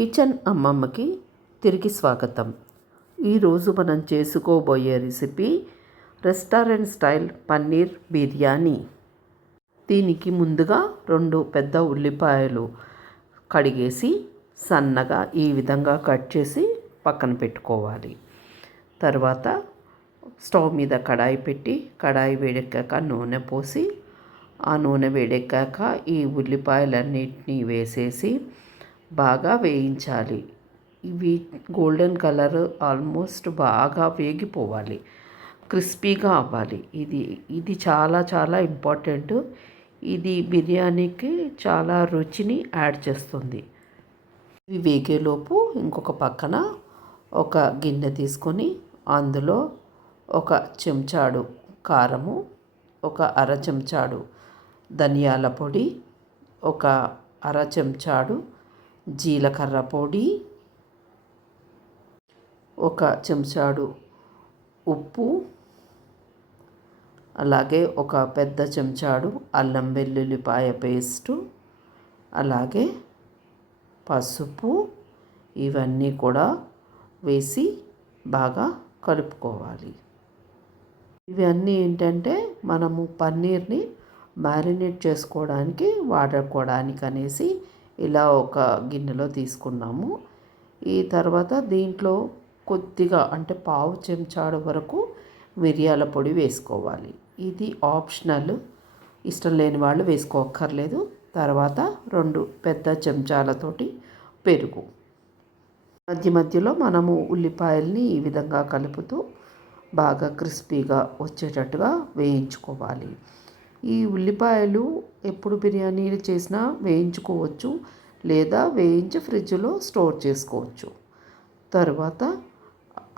Kitchen అమ్మమ్మకి తిరిగి స్వాగతం. ఈరోజు మనం చేసుకోబోయే recipe restaurant style paneer biryani. దీనికి ముందుగా 2 పెద్ద ఉల్లిపాయలు కడిగేసి సన్నగా ఈ విధంగా కట్ చేసి పక్కన పెట్టుకోవాలి. తర్వాత స్టవ్ మీద కడాయి పెట్టి కడాయి వేడెక్కాక నూనె పోసి ఆ నూనె వేడెక్కాక ఈ ఉల్లిపాయలన్నిటినీ వేసేసి బాగా వేయించాలి. ఇవి గోల్డెన్ కలర్ ఆల్మోస్ట్ బాగా వేగిపోవాలి, క్రిస్పీగా అవ్వాలి. ఇది చాలా చాలా ఇంపార్టెంట్. ఇది బిర్యానీకి చాలా రుచిని యాడ్ చేస్తుంది. ఇవి వేగేలోపు ఇంకొక పక్కన ఒక గిన్నె తీసుకొని అందులో ఒక చెంచాడు కారము, ఒక అర చెంచాడు ధనియాల పొడి, ఒక అర చెంచాడు జీలకర్ర పొడి, ఒక చెంచాడు ఉప్పు, అలాగే ఒక పెద్ద చెంచాడు అల్లం వెల్లుల్లిపాయ పేస్టు, అలాగే పసుపు, ఇవన్నీ కూడా వేసి బాగా కలుపుకోవాలి. ఇవన్నీ ఏంటంటే మనము పన్నీర్ని మ్యారినేట్ చేసుకోవడానికి వాడుకోవడానికి అనేసి ఇలా ఒక గిన్నెలో తీసుకున్నాము. ఈ తర్వాత దీంట్లో కొద్దిగా అంటే పావు చెంచాడు వరకు మిరియాల పొడి వేసుకోవాలి. ఇది ఆప్షనల్, ఇష్టం లేని వాళ్ళు వేసుకోక్కర్లేదు. తర్వాత 2 పెద్ద చెంచాలతోటి పెరుగు. మధ్య మధ్యలో మనము ఉల్లిపాయల్ని ఈ విధంగా కలుపుతూ బాగా క్రిస్పీగా వచ్చేటట్టుగా వేయించుకోవాలి. ఈ ఉల్లిపాయలు ఎప్పుడు బిర్యానీలు చేసినా వేయించుకోవచ్చు, లేదా వేయించి ఫ్రిడ్జ్లో స్టోర్ చేసుకోవచ్చు. తర్వాత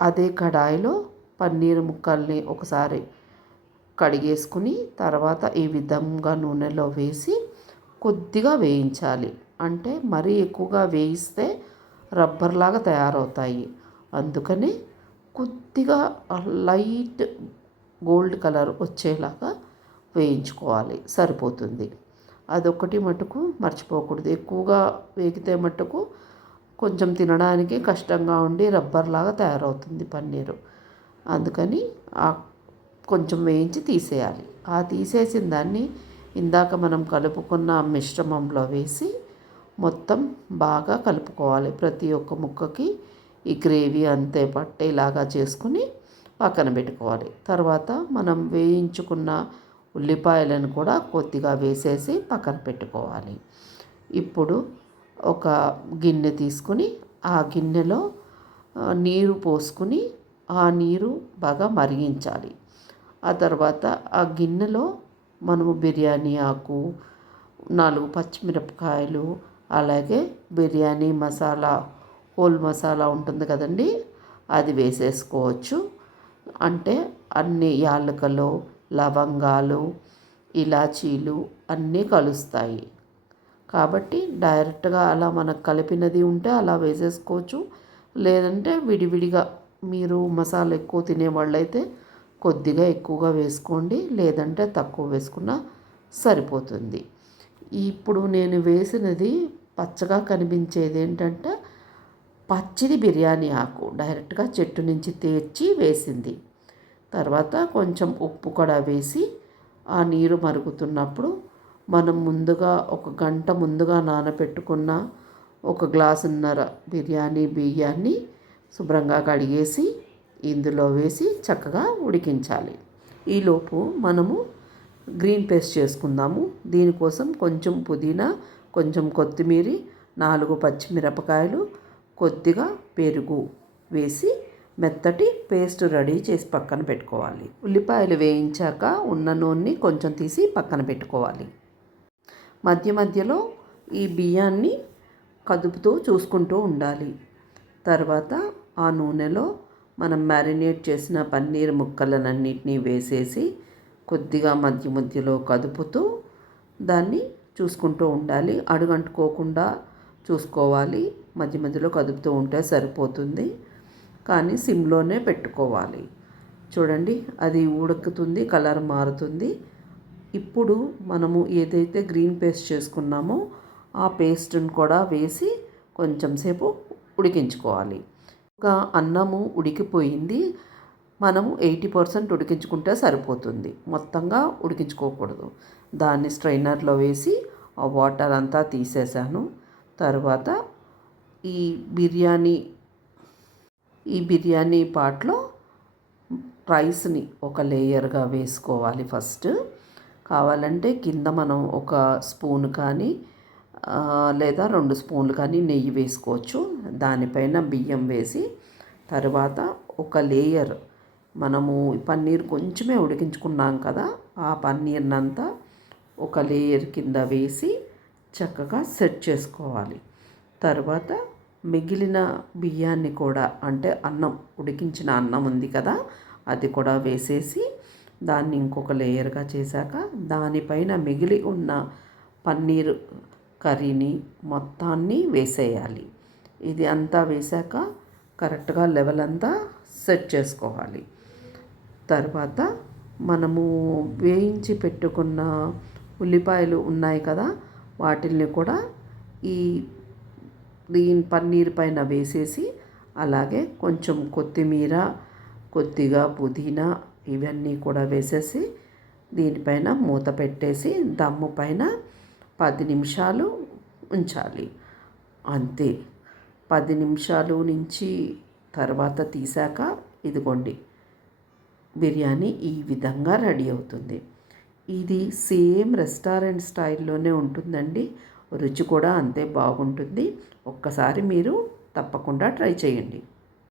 అదే కడాయిలో పన్నీర్ ముక్కల్ని ఒకసారి కడిగేసుకుని తర్వాత ఈ విధంగా నూనెలో వేసి కొద్దిగా వేయించాలి. అంటే మరీ ఎక్కువగా వేయిస్తే రబ్బర్లాగా తయారవుతాయి. అందుకని కొద్దిగా లైట్ గోల్డ్ కలర్ వచ్చేలాగా వేయించుకోవాలి, సరిపోతుంది. అదొక్కటి మట్టుకు మర్చిపోకూడదు. ఎక్కువగా వేగితే మట్టుకు కొంచెం తినడానికి కష్టంగా ఉండి రబ్బర్లాగా తయారవుతుంది పన్నీరు. అందుకని కొంచెం వేయించి తీసేయాలి. ఆ తీసేసిన దాన్ని ఇందాక మనం కలుపుకున్న మిశ్రమంలో వేసి మొత్తం బాగా కలుపుకోవాలి. ప్రతి ఒక్క ముక్కకి ఈ గ్రేవీ అంతే పట్టేలాగా చేసుకుని పక్కన పెట్టుకోవాలి. తర్వాత మనం వేయించుకున్న ఉల్లిపాయలను కూడా కొద్దిగా వేసేసి పక్కన పెట్టుకోవాలి. ఇప్పుడు ఒక గిన్నె తీసుకుని ఆ గిన్నెలో నీరు పోసుకుని ఆ నీరు బాగా మరిగించాలి. ఆ తర్వాత ఆ గిన్నెలో మనము బిర్యానీ ఆకు, 4 పచ్చిమిరపకాయలు, అలాగే బిర్యానీ మసాలా, హోల్ మసాలా ఉంటుంది కదండి, అది వేసేసుకోవచ్చు. అంటే అన్ని యాలకులు, లవంగాలు, ఇలాచీలు అన్నీ కలుస్తాయి. కాబట్టి డైరెక్ట్గా అలా మనకు కలిపినది ఉంటే అలా వేసేసుకోవచ్చు. లేదంటే విడివిడిగా మీరు మసాలా ఎక్కువ తినేవాళ్ళైతే కొద్దిగా ఎక్కువగా వేసుకోండి, లేదంటే తక్కువ వేసుకున్నా సరిపోతుంది. ఇప్పుడు నేను వేసినది పచ్చగా కనిపించేది ఏంటంటే పచ్చిది బిర్యానీ ఆకు, డైరెక్ట్గా చెట్టు నుంచి తెచ్చి వేసింది. తర్వాత కొంచెం ఉప్పు కూడా వేసి ఆ నీరు మరుగుతున్నప్పుడు మనం ముందుగా 1 గంట ముందుగా నానబెట్టుకున్న 1 గ్లాసున్నర బిర్యానీ బియ్యాన్ని శుభ్రంగా కడిగేసి ఇందులో వేసి చక్కగా ఉడికించాలి. ఈలోపు మనము గ్రీన్ పేస్ట్ చేసుకుందాము. దీనికోసం కొంచెం పుదీనా, కొంచెం కొత్తిమీర, 4 పచ్చిమిరపకాయలు, కొద్దిగా పెరుగు వేసి మెత్తటి పేస్ట్ రెడీ చేసి పక్కన పెట్టుకోవాలి. ఉల్లిపాయలు వేయించాక ఉన్న నూనెని కొంచెం తీసి పక్కన పెట్టుకోవాలి. మధ్య మధ్యలో ఈ బియ్యాన్ని కదుపుతూ చూసుకుంటూ ఉండాలి. తర్వాత ఆ నూనెలో మనం మ్యారినేట్ చేసిన పన్నీర్ ముక్కలన్నింటినీ వేసేసి కొద్దిగా మధ్య మధ్యలో కదుపుతూ దాన్ని చూసుకుంటూ ఉండాలి. అడుగంటుకోకుండా చూసుకోవాలి. మధ్య మధ్యలో కదుపుతూ ఉంటే సరిపోతుంది. కానీ సిమ్లోనే పెట్టుకోవాలి. చూడండి, అది ఉడుకుతుంది, కలర్ మారుతుంది. ఇప్పుడు మనము ఏదైతే గ్రీన్ పేస్ట్ చేసుకున్నామో ఆ పేస్ట్ని కూడా వేసి కొంచెం సేపు ఉడికించుకోవాలి. ఒక అన్నము ఉడికిపోయింది, మనము 80% ఉడికించుకుంటే సరిపోతుంది, మొత్తంగా ఉడికించుకోకూడదు. దాన్ని స్ట్రైనర్లో వేసి ఆ వాటర్ అంతా తీసేసాను. తర్వాత ఈ బిర్యానీ పాట్లో రైస్ని ఒక లేయర్గా వేసుకోవాలి. ఫస్ట్ కావాలంటే కింద మనం ఒక స్పూన్ కానీ లేదా 2 స్పూన్లు కానీ నెయ్యి వేసుకోవచ్చు. దానిపైన బియ్యం వేసి తర్వాత ఒక లేయర్ మనము పన్నీర్ కొంచెమే ఉడికించుకున్నాం కదా, ఆ పన్నీర్నంతా ఒక లేయర్ కింద వేసి చక్కగా సెట్ చేసుకోవాలి. తర్వాత మిగిలిన బియ్యాన్ని కూడా, అంటే అన్నం ఉడికించిన అన్నం ఉంది కదా, అది కూడా వేసేసి దాన్ని ఇంకొక లేయర్గా చేశాక దానిపైన మిగిలి ఉన్న పన్నీర్ కర్రీని మొత్తాన్ని వేసేయాలి. ఇది అంతా వేశాక కరెక్ట్గా లెవెల్ అంతా సెట్ చేసుకోవాలి. తర్వాత మనము వేయించి పెట్టుకున్న ఉల్లిపాయలు ఉన్నాయి కదా, వాటిల్ని కూడా ఈ పన్నీర్ పైన వేసేసి అలాగే కొంచెం కొత్తిమీర, కొద్దిగా పుదీనా ఇవన్నీ కూడా వేసేసి దీనిపైన మూత పెట్టేసి దమ్ము పైన 10 నిమిషాలు ఉంచాలి. అంతే. 10 నిమిషాలు నుంచి తర్వాత తీసాక ఇదిగోండి, బిర్యానీ ఈ విధంగా రెడీ అవుతుంది. ఇది సేమ్ రెస్టారెంట్ స్టైల్లోనే ఉంటుందండి. రుచి కూడా అంతే బాగుంటుంది. ఒక్కసారి మీరు తప్పకుండా ట్రై చేయండి.